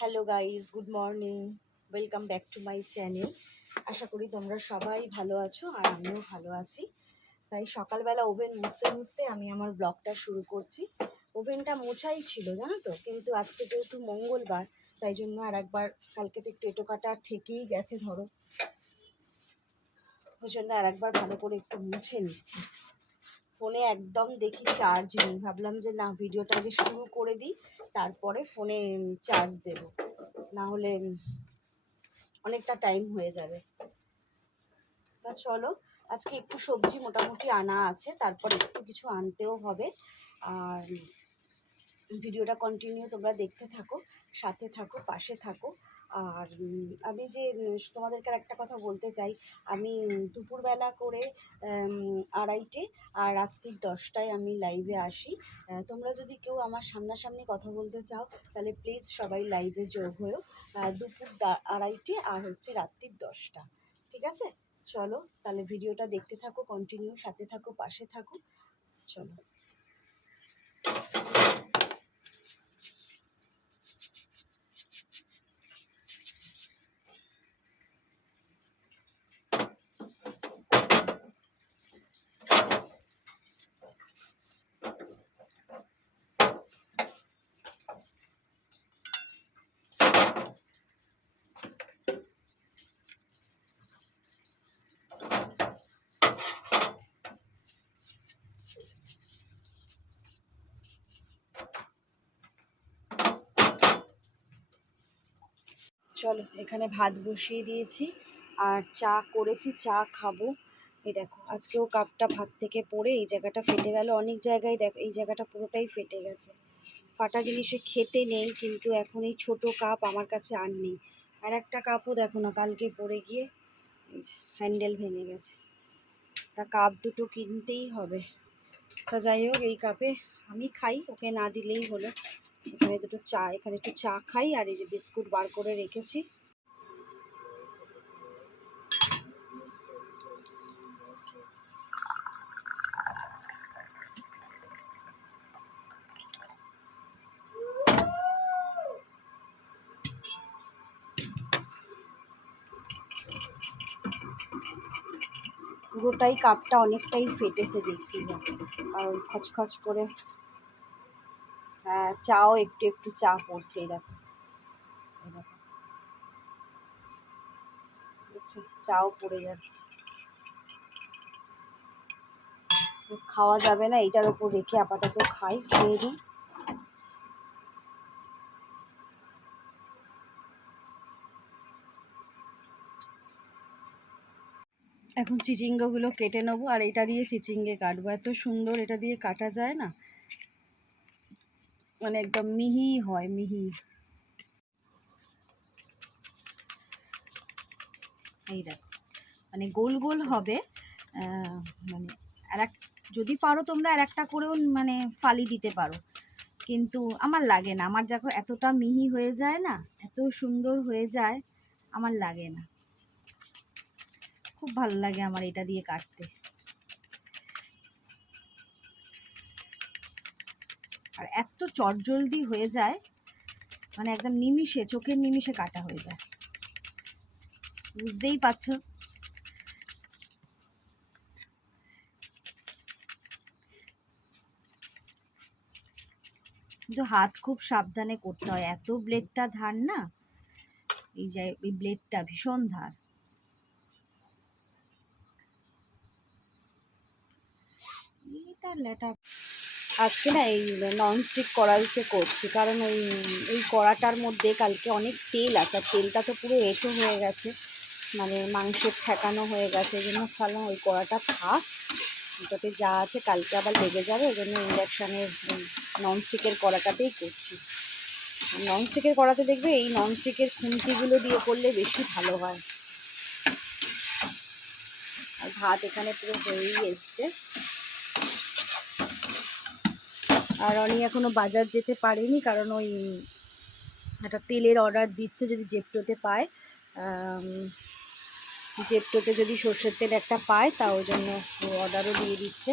Hello guys good morning welcome back to my channel আশা করি তোমরা সবাই ভালো আছো আর আমিও ভালো আছি। তাই সকালবেলা ওভেন মুছতে মুছতে আমি আমার ব্লগটা শুরু করছি। ওভেনটা মোছাই ছিল, জানো তো? কিন্তু আজকে যেহেতু মঙ্গলবার, তাই জন্য আর একবার কালকে তো একটু এটো কাটা ঠেকেই গেছে, ধরো। ওই জন্য আর একবার ভালো করে একটু মুছে নিচ্ছি। ফোনে একদম দেখি চার্জ নেই। ভাবলাম যে না, ভিডিওটা আগে শুরু করে দিই। তারপরে ফোনে চার্জ দেব। না হলে অনেকটা টাইম হয়ে যাবে। তা চলো, আজকে একটু সবজি মোটামুটি আনা আছে, তারপর একটু কিছু আনতেও হবে। আর ভিডিওটা কন্টিনিউ তোমরা দেখতে থাকো, সাথে থাকো, পাশে থাকো। আর আমি যে তোমাদেরকে একটা কথা বলতে চাই, আমি দুপুরবেলা করে আড়াইটে আর রাত্রির দশটায় আমি লাইভে আসি। তোমরা যদি কেউ আমার সামনাসামনি কথা বলতে চাও, তাহলে প্লিজ সবাই লাইভে যোগ হয়েও দুপুর আড়াইটে আর হচ্ছে রাত্রির দশটা। ঠিক আছে? চলো, তাহলে ভিডিওটা দেখতে থাকো কন্টিনিউ সাথে থাকো, পাশে থাকো। চলো। চলো এখানে ভাত বসিয়ে দিয়েছি আর চা করেছি, চা খাব। এই দেখো, আজকেও কাপটা ভাত থেকে পড়ে, এই জায়গাটা ফেটে গেল। অনেক জায়গায় দেখ, এই জায়গাটা পুরোটাই ফেটে গেছে। ফাটা জিনিসে খেতে নেই, কিন্তু এখন এই ছোটো কাপ আমার কাছে আর নেই। আর একটা কাপও দেখো না, কালকে পড়ে গিয়ে হ্যান্ডেল ভেঙে গেছে। তা কাপ দুটো কিনতেই হবে। তা যাই হোক, এই কাপে আমি খাই, ওকে না দিলেই হলো। এখানে দুটো চা, এখানে একটু চা খাই আর এই যে বিস্কুট বার করে রেখেছি। পুরোটাই কাপটা অনেকটাই ফেটেছে দেখছি আর খচখচ করে চাও, একটু একটু চা পড়ছে দেখো দেখছ চাও পড়ে যাচ্ছে। খাওয়া যাবে না, এটার ওপর রেখে আপাতত খাই, খেয়ে দিই এখন চিচিঙ্গাগুলো কেটে নেব, আর এটা দিয়ে চিচিঙ্গে কাটবো। এত সুন্দর, এটা দিয়ে কাটা যায় না। মানে একদম মিহি হয়, মিহি। এই দেখো মানে গোল গোল হবে মানে আর এক যদি পারো তোমরা আর একটা করেও মানে ফালি দিতে পারো। কিন্তু আমার লাগে না, আমার যখন এতটা মিহি হয়ে যায় না, এত সুন্দর হয়ে যায়, আমার লাগে না। খুব ভালো লাগে আমার এটা দিয়ে কাটতে। আর এত চটজলদি হয়ে যায় মানে একদম নিমিষে, চোখের নিমিষে কাটা হয়ে যায়। বুঝতেই পারছ? কিন্তু হাত খুব সাবধানে করতে হয়। এত ব্লেডটা ধার না, এই যে, এই ব্লেডটা ভীষণ ধার। এটা লেটা আজকে না এই ননস্টিক কড়াইতে করছি। কারণ ওই, এই কড়াটার মধ্যে কালকে অনেক তেল আছে, আর তেলটা তো পুরো এঁটো হয়ে গেছে। মানে মাংসের ঠেকানো হয়ে গেছে, এই জন্য ভাবলাম ওই কড়াটা থাক। ওটাতে যা আছে কালকে আবার লেগে যাবে ওই জন্য ইন্ডাকশানের ননস্টিকের কড়াটাতেই করছি। ননস্টিকের কড়াতে দেখবে এই ননস্টিকের খুন্তিগুলো দিয়ে করলে বেশি ভালো হয়। আর ভাত এখানে পুরো হয়েই এসছে। আর অনি এখনও বাজার যেতে পারেনি কারণ ওই একটা তেলের অর্ডার দিচ্ছে যদি জেপটোতে পায়। জেপটোতে যদি সর্ষের তেল একটা পায় তা ওই জন্য অর্ডারও দিয়ে দিচ্ছে।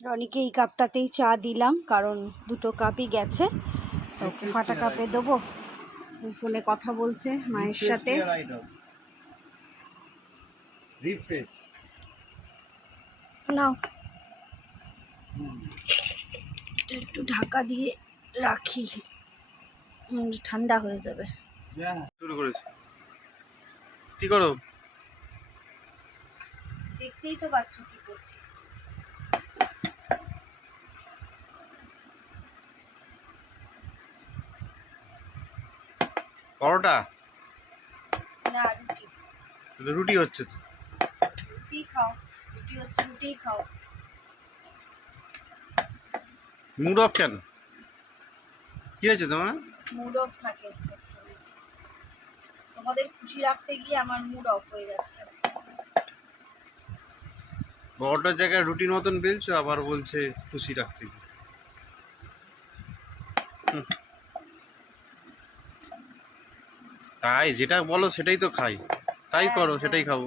রনিকে এই কাপটাতেই চা দিলাম কারণ দুটো কাপই গেছে। ওকে ফাটা কাপে দেবো। ফোনে কথা বলছে মায়ের সাথে। রিফ্রেশ নাও। এটা একটু ঢাকা দিয়ে রাখি। ঠান্ডা হয়ে যাবে। শুরু করেছি। কি করো? দেখতেই তো পাচ্ছ কি করছি। পরোটা? না রুটি। রুটি হচ্ছে তো। রুটি খাও। রুটি হচ্ছে রুটিই খাও। মুড অফ কেন? কি হয়েছে তোমার? মুড অফ থাকে। তোমাদের খুশি রাখতে গিয়ে আমার মুড অফ হয়ে যাচ্ছে। পরোটার জায়গায় রুটির মতন বেলছো আবার বলছে খুশি রাখতে গিয়ে। তাই যেটা বলো সেটাই তো খাই। তাই হ্যাঁ, করো হ্যাঁ। সেটাই খাব।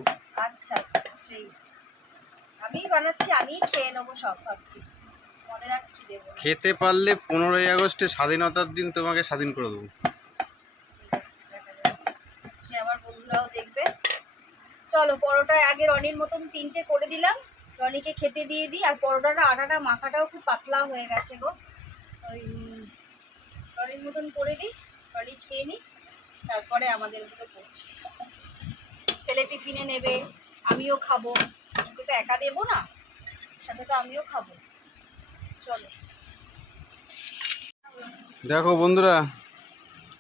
বানাচ্ছি আমি খেয়ে নেব সব ভাবছি। তোমাদের আর কিছু দেবো না। খেতে পারলে পনেরোই আগস্টে স্বাধীনতার দিন তোমাকে স্বাধীন করে দেবো। ঠিক আছে, দেখা যাবে। সে আমার বন্ধুরাও দেখবে। চলো পরোটায় আগে রনির মতন তিনটে করে দিলাম। রনিকে খেতে দিয়ে দিই আর পরোটাটা আটাটা মাখাটাও খুব পাতলা হয়ে গেছে গো। ওই উম, রনির মতন করে দিই রনি খেয়ে নিই তারপরে আমাদের মতো করছি ছেলে টিফিনে নেবে আমিও খাব। ওকে তো একা দেবো না সাথে তো আমিও খাব। চলো। দেখো বন্ধুরা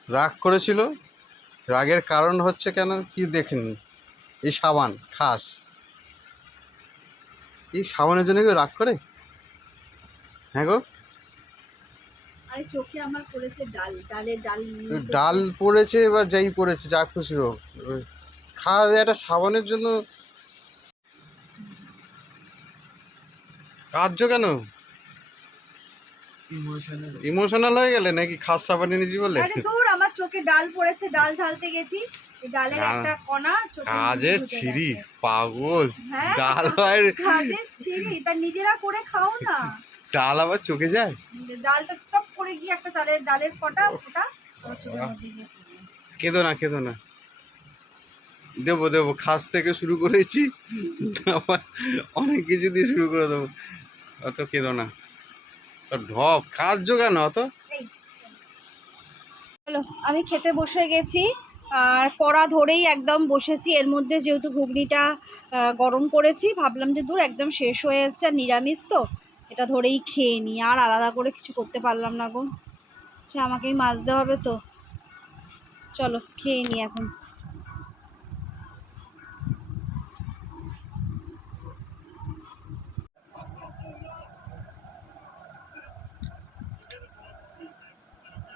রাগ করেছিল রাগের কারণ হচ্ছে কেন কি দেখেন? এই সাবান খাস। এই সাবানের জন্য কেউ রাগ করে? হ্যাঁ গো। আরে চোখে আমার পড়েছে ডাল ডাল ডাল পড়েছে বা যাই পড়েছে যা খুশি হোক। খা একটা সাবানের জন্য কার্য কেন? ইমোশনাল হয়ে গেলে নাকি খাস সাবান এনেছি বলে? আরে দূর আমার চোখে ডাল পড়েছে ডাল ঢালতে গেছি। ডালের না। একটা কণা কাজের ছিরি পাগল। হ্যাঁ। ডাল হয় কাজের ছিরি তা নিজেরা করে খাও না। ডাল আবার চোখে যায়? ডালটা টপ করে গিয়ে একটা চালের ডালের ফটা। কেঁদো না কেঁদো না। দেবো দেবো খাস থেকে শুরু করেছি। আবার অনেক কিছু দিয়ে শুরু করে দেবো। অত ঢপ অত? এই, আমি খেতে বসে গেছি আর কড়া ধরেই একদম বসেছি। এর মধ্যে যেহেতু ঘুগনিটা গরম করেছি ভাবলাম যে দূর একদম শেষ হয়ে এসছে আর নিরামিষ তো এটা ধরেই খেয়ে নিই আর আলাদা করে কিছু করতে পারলাম না গো। সে আমাকেই মাজতে হবে তো। চলো খেয়ে নিই এখন।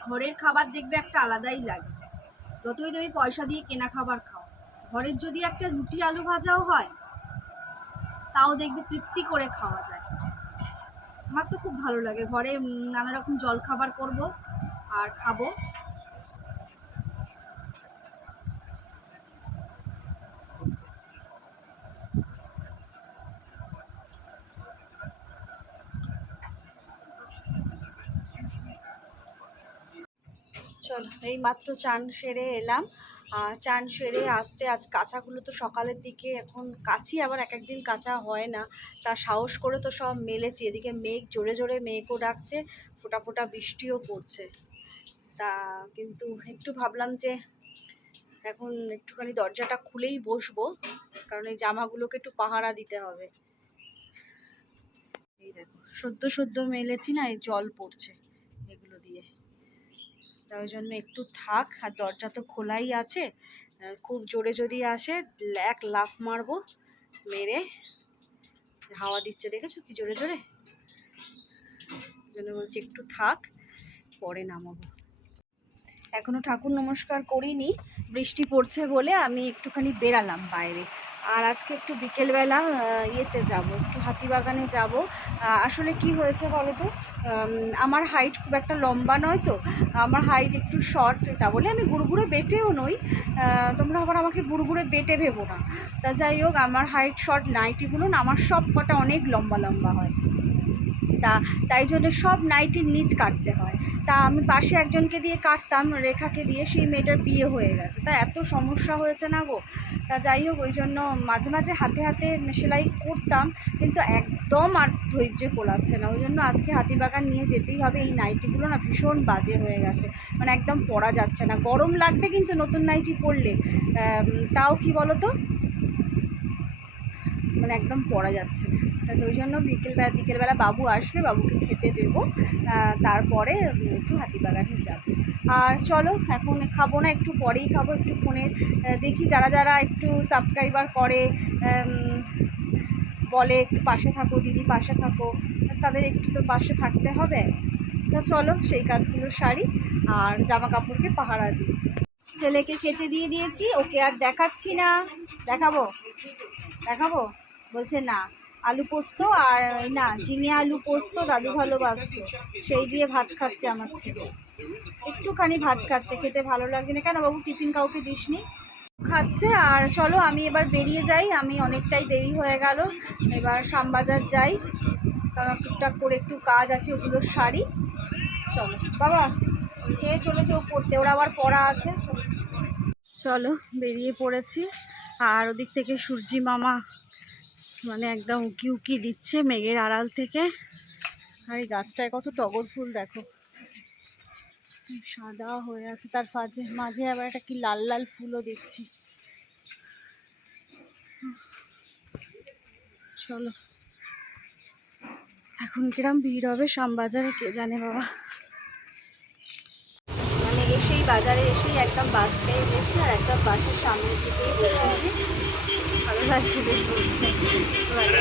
ঘরের খাবার দেখবে একটা আলাদাই লাগে। যতই তুমি পয়সা দিয়ে কেনা খাবার খাও, ঘরের যদি একটা রুটি আলু ভাজাও হয়, তাও দেখবে তৃপ্তি করে খাওয়া যায়। আমার তো খুব ভালো লাগে। ঘরে নানা রকম জল খাবার করব আর খাব চল এই মাত্র চান সেরে এলাম। আর চান সেরে আসতে আজ কাঁচাগুলো তো সকালের দিকে এখন কাছি, আবার এক একদিন কাঁচা হয় না। তা সাহস করে তো সব মেলেছি। এদিকে মেঘ জোরে জোরে মেঘও ডাকছে, ফোটা ফোটা বৃষ্টিও পড়ছে। তা কিন্তু একটু ভাবলাম যে এখন একটুখানি দরজাটা খুলেই বসবো, কারণ এই জামাগুলোকে একটু পাহারা দিতে হবে। এই দেখো সদ্য সদ্য মেলেছি না, এই জল পড়ছে। তাই জন্য একটু থাক, আর দরজা তো খোলাই আছে। খুব জোরে যদি আসে এক লাফ মারবো, মেরে। হাওয়া দিচ্ছে, দেখেছ কি জোরে জোরে? জন্য বলছি একটু থাক, পরে নামাবো। এখনও ঠাকুর নমস্কার করিনি, বৃষ্টি পড়ছে বলে আমি একটুখানি বেরালাম বাইরে। আর আজকে একটু বিকেলবেলা ইয়েতে যাব, একটু হাতিবাগানে যাব। আসলে কি হয়েছে বলো তো? আমার হাইট খুব একটা লম্বা নয় তো, আমার হাইট একটু শর্ট তা বলে আমি গুড়গুড়ে বেটেও নই। তোমরা আবার আমাকে গুড়গুড়ে বেটে ভেবো না। তা যাই হোক, আমার হাইট শর্ট নাইটিগুলো না আমার সব কটা অনেক লম্বা লম্বা হয়। তা তাই জন্য সব নাইটির নিচ কাটতে হয়। তা আমি পাশে একজনকে দিয়ে কাটতাম, রেখাকে দিয়ে সেই মেয়েটার বিয়ে হয়ে গেছে। তা এত সমস্যা হয়েছে না গো? তা যাই হোক, ওই জন্য মাঝে মাঝে হাতে হাতে সেলাই করতাম, কিন্তু একদম আর ধৈর্য কোলাচ্ছে না। ওই জন্য আজকে হাতিবাগান নিয়ে যেতেই হবে। এই নাইটিগুলো না ভীষণ বাজে হয়ে গেছে। মানে একদম পরা যাচ্ছে না। গরম লাগবে কিন্তু নতুন নাইটি পরলে। তাও কি বলো তো মানে একদম পরা যাচ্ছে না। তা ওই জন্য বিকেলবেলা বিকেলবেলা বাবু আসবে বাবুকে খেতে দেবো। তারপরে একটু হাতিবাগানে যাব। আর চলো এখন খাব না একটু পরেই খাব একটু আহ, দেখি যারা যারা একটু সাবস্ক্রাইবার করে বলে একটু পাশে থাকো দিদি পাশে থাকো তাদের একটু তো পাশে থাকতে হবে। তা চলো সেই কাজগুলো সারি আর জামা কাপড়কে পাহারা দিই। ছেলেকে খেতে দিয়ে দিয়েছি ওকে আর দেখাচ্ছি না। দেখাবো? দেখাবো? বলছে, না, আলু পোস্ত আর না, ঝিঙে আলু পোস্ত দাদু ভালোবাসতো। সেই দিয়ে ভাত খাচ্ছে আমার ছেলে। একটুখানি ভাত খাচ্ছে, খেতে ভালো লাগছে না। কেন বাবু, টিফিন কাউকে দিসনি? খাচ্ছে, আর চলো, আমি এবার বেরিয়ে যাই। আমি অনেকটাই দেরি হয়ে গেল। এবার শ্যামবাজার যাই। কারণ টুকটাক করে একটু কাজ আছে ওগুলোর শাড়ি। চলো, বাবা, খেয়ে চলেছে ও পড়তে। ওরা আবার পড়া আছে। চলো, বেরিয়ে পড়েছি। আর ওদিক থেকে সূর্যি মামা মানে একদম উকি উকি দিচ্ছে মেঘের আড়াল থেকে। আর এই গাছটায় কত টগর ফুল দেখো। সাদা হয়ে আছে। তার মাঝে মাঝে আবার একটা কি লাল লাল ফুলও দেখছি। চলো। এখন কিরম ভিড় হবে শ্যামবাজারে, কে জানে বাবা। মানে এসেই বাজারে এসেই একদম বাস পেয়ে গেছি আর একদম বাসের সামনের থেকেই বসেছি। লাগছে বেশ মানে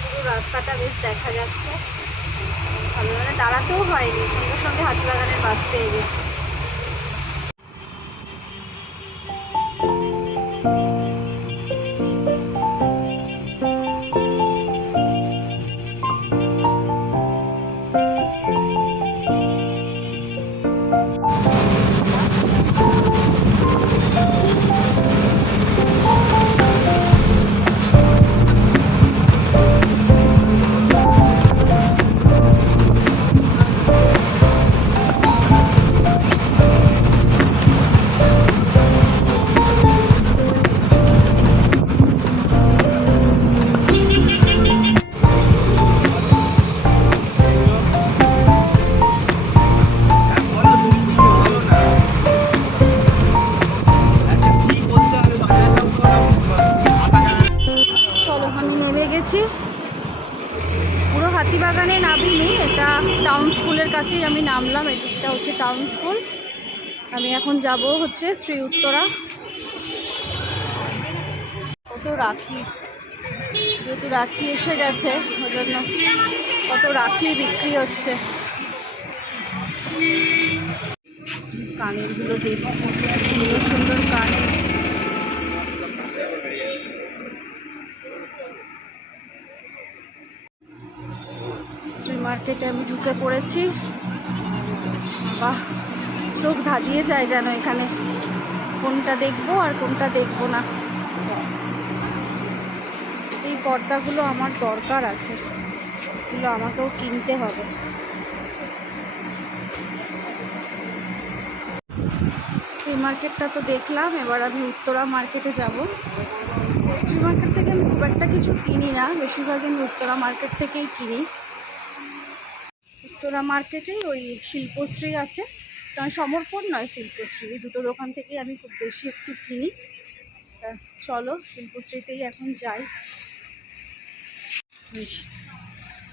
পুরো রাস্তাটা বেশ দেখা যাচ্ছে। ভালো মানে দাঁড়াতেও হয়নি, সঙ্গে সঙ্গে হাতিবাগানের বাস পেয়ে গেছি। এটা হচ্ছে টাউন স্কুল আমি এখন যাব হচ্ছে শ্রী উত্তরা। কত রাখি, যেহেতু রাখি এসে গেছে ওই জন্য কত রাখি বিক্রি হচ্ছে। কানেরগুলো দেখছি, সুন্দর সুন্দর কানের মার্কেটে আমি ঢুকে পড়েছি। বাহ চোখ ধাঁধিয়ে যায় যেন এখানে। কোনটা দেখব আর কোনটা দেখব না। এই পর্দাগুলো আমার দরকার আছে। এগুলো আমাকেও কিনতে হবে। শ্রী মার্কেটটা তো দেখলাম, এবার আমি উত্তরা মার্কেটে যাব। শ্রী মার্কেট থেকে আমি খুব একটা কিছু কিনি না, বেশিরভাগ আমি উত্তরা মার্কেট থেকেই কিনি। উত্তরা মার্কেটেই ওই শিল্পশ্রী আছে। কারণ সমর্পণ নয় শিল্পশ্রী, এই দুটো দোকান থেকেই আমি খুব বেশি একটু কিনি। চলো শিল্পশ্রীতেই এখন যাই।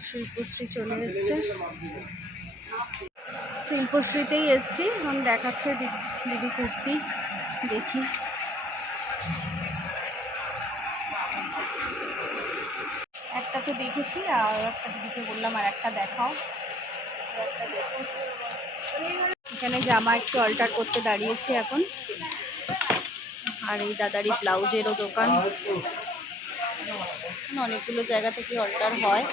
শিল্পশ্রী চলে এসছে। শিল্পশ্রীতেই এসছি, এখন দেখাচ্ছে দিদি কুর্তি, দেখি। একটা তো দেখেছি, আর একটা দিদিকে বললাম, আর একটা দেখাও। এখানে জামা একটু অল্টার করতে দাঁড়িয়েছি এখন। আর এই দাদারি ব্লাউজেরও দোকান। অনেকগুলো জায়গা থেকে অল্টার হয়।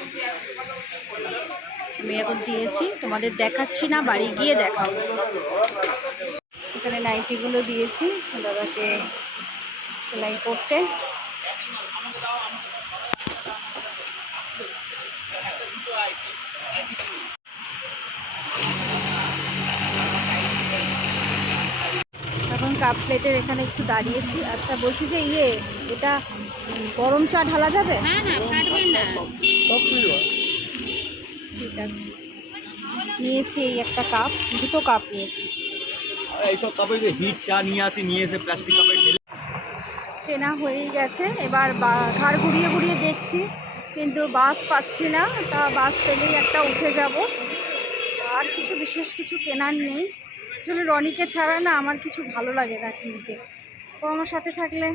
আমি এখন দিয়েছি, তোমাদের দেখাচ্ছি না, বাড়ি গিয়ে দেখাবো। এখানে নাইটিগুলো দিয়েছি, দাদাকে সেলাই করতে। কাপ প্লেটের এখানে একটু দাঁড়িয়েছি। আচ্ছা বলছি যে ইয়ে এটা গরম চা ঢালা যাবে? হ্যাঁ হ্যাঁ না। ঠিক আছে। নিয়েছি এই একটা কাপ দুটো কাপ নিয়েছি। এইসব কাপে যে হিট চা নিয়ে আসি নিয়ে এসে প্লাস্টিক কাপে ঢেলে কেনা হয়েই গেছে। এবার বা- ঘাড় ঘুরিয়ে ঘুরিয়ে দেখছি কিন্তু বাস পাচ্ছি না। তা বাস পেলেই একটা উঠে যাব। আর কিছু বিশেষ কিছু কেনার নেই। আসলে রনিকে ছাড়া না আমার কিছু ভালো লাগে না কিনতে। ও আমার সাথে থাকলে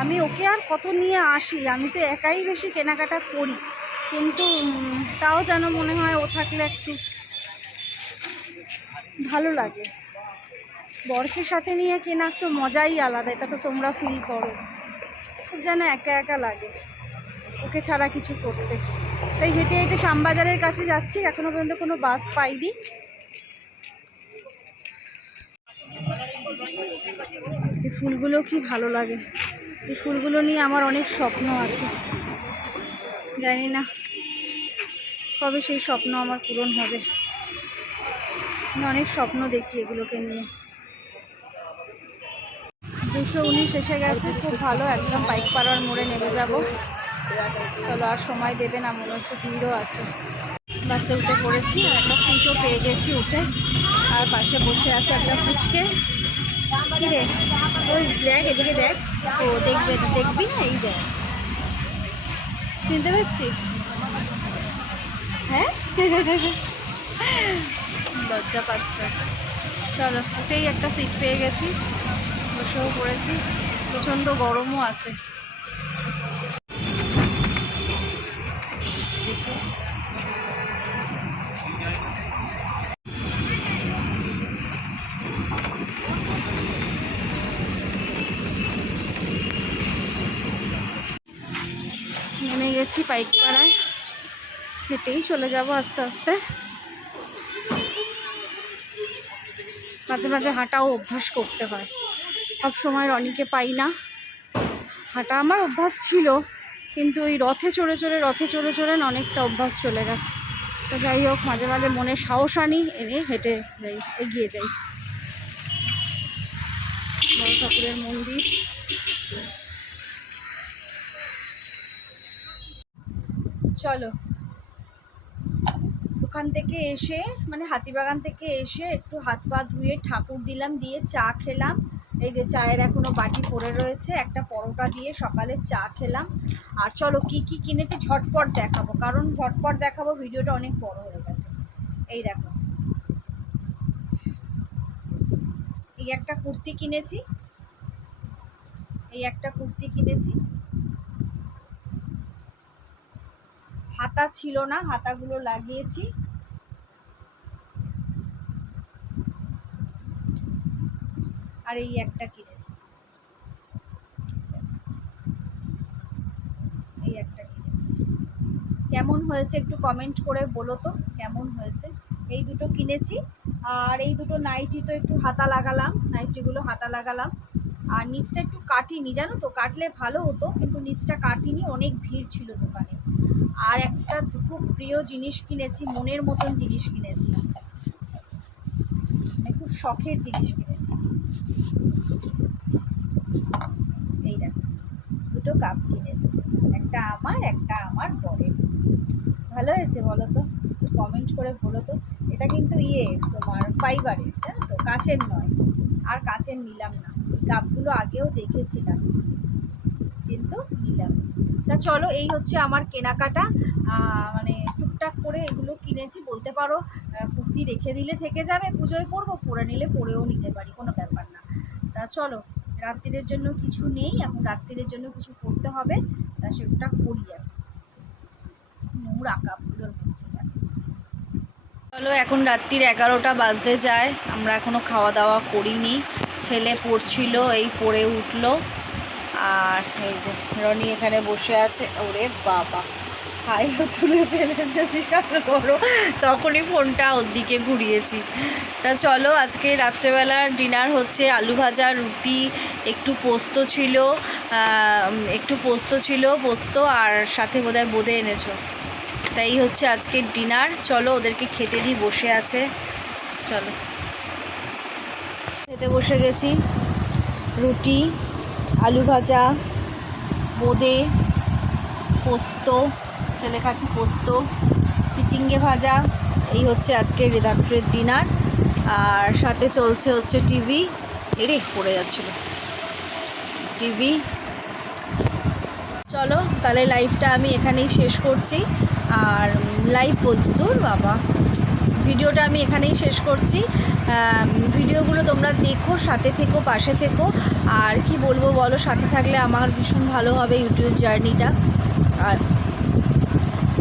আমি ওকে আর কত নিয়ে আসি? আমি তো একাই বেশি কেনাকাটা করি। কিন্তু তাও যেন মনে হয় ও থাকলে একটু ভালো লাগে। বরফের সাথে নিয়ে কেনার তো মজাই আলাদা, এটা তো তোমরা ফিল করো। খুব যেন একা একা লাগে ওকে ছাড়া কিছু করতে। তাই হেঁটে হেঁটে শ্যামবাজারের কাছে যাচ্ছি এখনও পর্যন্ত কোনো বাস পাইনি। এই ফুলগুলো কি ভালো লাগে। এই ফুলগুলো নিয়ে আমার অনেক স্বপ্ন আছে। জানি না কবে সেই স্বপ্ন আমার পূরণ হবে। আমি অনেক স্বপ্ন দেখি এগুলোকে নিয়ে। দুশো উনিশ এসে গেছে, খুব ভালো, একদম বাইক পাড়ার মোড়ে নেমে যাব। চলো আর সময় দেবে না মনে হচ্ছে ভিড়ও আছে। বাসে উঠে পড়েছি, আর একটা সিটও পেয়ে গেছি উঠে। আর পাশে বসে আছে একটা ফুচকে রে? ওই দেখ দেখ। দেখবে না এই দেখ। চিনতে পারছিস? হ্যাঁ? লজ্জা পাচ্ছে। চলো একটা সিট পেয়ে গেছি। বসেও পড়েছি। প্রচণ্ড গরমও আছে। পাইকপাড়ায় হেঁটেই চলে যাব আস্তে আস্তে। মাঝে মাঝে হাঁটাও অভ্যাস করতে হয়। সব সময় রনিকে পাই না। হাঁটা আমার অভ্যাস ছিল, কিন্তু ওই রথে চড়ে চড়ে, রথে চড়ে চড়ে অনেকটা অভ্যাস চলে গেছে। তো যাই হোক, মাঝে মাঝে মনে সাহস আনি, এনে হেঁটে যাই, এগিয়ে যাই। বড় ঠাকুরের মন্দির। চলো। ওখান থেকে এসে মানে হাতিবাগান থেকে এসে একটু হাত পা ধুয়ে ঠাকুর দিলাম, দিয়ে চা খেলাম। এই যে চায়ের এখনও বাটি পড়ে রয়েছে, একটা পরোটা দিয়ে সকালে চা খেলাম। আর চলো কি কি কিনেছি ঝটপট দেখাবো, কারণ ঝটপট দেখাবো ভিডিওটা অনেক বড় হয়ে গেছে। এই দেখো। এই একটা কুর্তি কিনেছি। এই একটা কুর্তি কিনেছি। হাতা ছিল না, হাতাগুলো লাগিয়েছি। আর এই একটা কিনেছি। এই একটা কিনেছি। কেমন হয়েছে একটু কমেন্ট করে বলো তো, কেমন হয়েছে? এই দুটো কিনেছি, আর এই দুটো নাইটি তো একটু হাতা লাগালাম, নাইটিগুলো হাতা লাগালাম। আর নিচটা একটু কাটিনি, জানো তো, কাটলে ভালো হতো, কিন্তু নিচটা কাটিনি, অনেক ভিড় ছিল দোকানে। আর একটা খুব প্রিয় জিনিস কিনেছি, মনের মতন জিনিস কিনেছি। মানে খুব শখের জিনিস কিনেছি। এই দেখো, দুটো কাপ কিনেছি। একটা আমার একটা আমার বরের। ভালো হয়েছে বলো তো? কমেন্ট করে বলো তো? এটা কিন্তু ইয়ে তোমার ফাইবারের জানো তো? কাচের নয়। আর কাচের নিলাম না। কাপগুলো আগেও দেখেছিলাম। কিন্তু নিলাম। তা চলো, এই হচ্ছে আমার কেনাকাটা। মানে টুকটাক করে এগুলো কিনেছি, বলতে পারো কুর্তি রেখে দিলে থেকে যাবে, পুজোয় পরবো, পরে নিলে পরেও নিতে পারি, কোনো ব্যাপার না। তা চলো, রাত্রিদের জন্য কিছু নেই, এখন রাত্রিদের জন্য কিছু করতে হবে, তা সেটা করি আর নোংরা কাপগুলোর চলো, এখন রাত্রির এগারোটা বাজতে যায়, আমরা এখনও খাওয়া দাওয়া করিনি। ছেলে পড়ছিল, এই পড়ে উঠল। আর এই যে রনি এখানে বসে আছে, ওরে বাবা। হাইও তুলে ফেলেছে, বিশাল বড়। তখনই ফোনটা ওর দিকে ঘুরিয়েছি। তা চলো, আজকে রাত্রেবেলার ডিনার হচ্ছে আলু ভাজা, রুটি, একটু পোস্ত ছিল একটু পোস্ত ছিল, পোস্ত আর সাথে বোধহয় বোঁদে এনেছো। তাই হচ্ছে আজকে ডিনার। চলো, ওদেরকে খেতে দিই, বসে আছে। চলো। খেতে বসে গেছি। রুটি আলু ভাজা বোঁদে পোস্ত ছেলে খাচ্ছে পোস্ত, চিচিঙ্গে ভাজা, এই হচ্ছে আজকের রাত্রের ডিনার, আর সাথে চলছে হচ্ছে টিভি এরে পড়ে যাচ্ছিল। টিভি। চলো, তাহলে লাইভটা আমি এখানেই শেষ করছি, আর লাইভ বলছি, দূর বাবা। ভিডিওটা আমি এখানেই শেষ করছি। ভিডিওগুলো তোমরা দেখো, সাথে থেকো, পাশে থেকো। আর কি বলব বলো, সাথে থাকলে আমার ভীষণ ভালো হবে ইউটিউব জার্নিটা। আর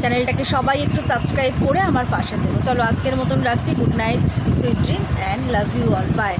চ্যানেলটাকে সবাই একটু সাবস্ক্রাইব করে আমার পাশে থেকো। চলো আজকের মতন রাখছি। Good night sweet dream and love you all bye